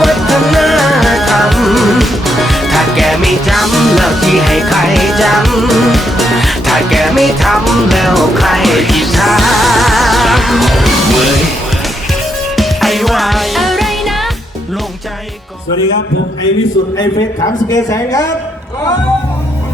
วัฒนธรรม ถ้าแกไม่จำแล้วที่ให้ใครจำ ถ้าแกไม่ทำแล้วใครที่ทำเว้ยไอ้วายอะไรนะลงใจก็สวัสดีครับผมไอวิสุทธ์ไอเฟสถามสเกแสงครับ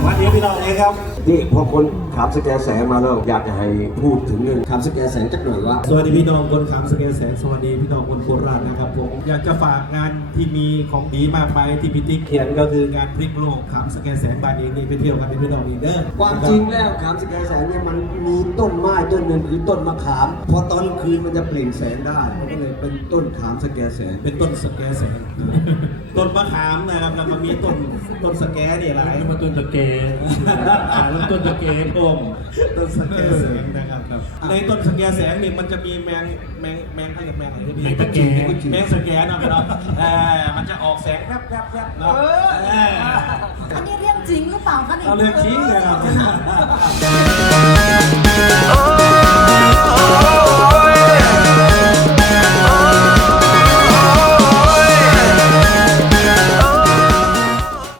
วันนี้พี่น้องเองครับ นี่พอคนถามสแกนแสงมาแล้วอยากจะให้พูดถึงเรื่องถามสแกนแสงจักหน่อยว่าสวัสดีพี่น้องคนขามสเกตแสงสวัสดีพี่น้องคนโคราชนะครับผมอยากจะฝากงานที่มีของดีมากมายที่พี่ติ๊กเขียนก็คืองานพลิกโลกขามสเกตแสงบานเองนี่ไปเที่ยวกันที่พี่น้องเองเด้อความจริงแล้วถามสแกนแสงเนี่ยมันมีต้นไม้ต้นหนึ่งคือต้นมะขามพอตอนคืนมันจะเปล่งแสงได้มันก็เลยเป็นต้นขามสแกนแสงเป็นต้นสแกแสงต้นมะขามนะครับแล้วก็มีต้นต้นสแกนี่หลายนี่มาต้นตะเก อ่าแล้วต้นตะเกพมต้นสแกแสงนะครับครับ ในต้นสแกแสงนี่มันจะมีแมงแมงแมงอะไรแมงอะไรพี่แมงตะแกแมงสแกนนะครับเออมันจะออกแสงแวบแวบแวบเนาะเอออันนี้เรื่องจริงหรือเปล่าคะนี่เอาเรื่องจริงเลยครับ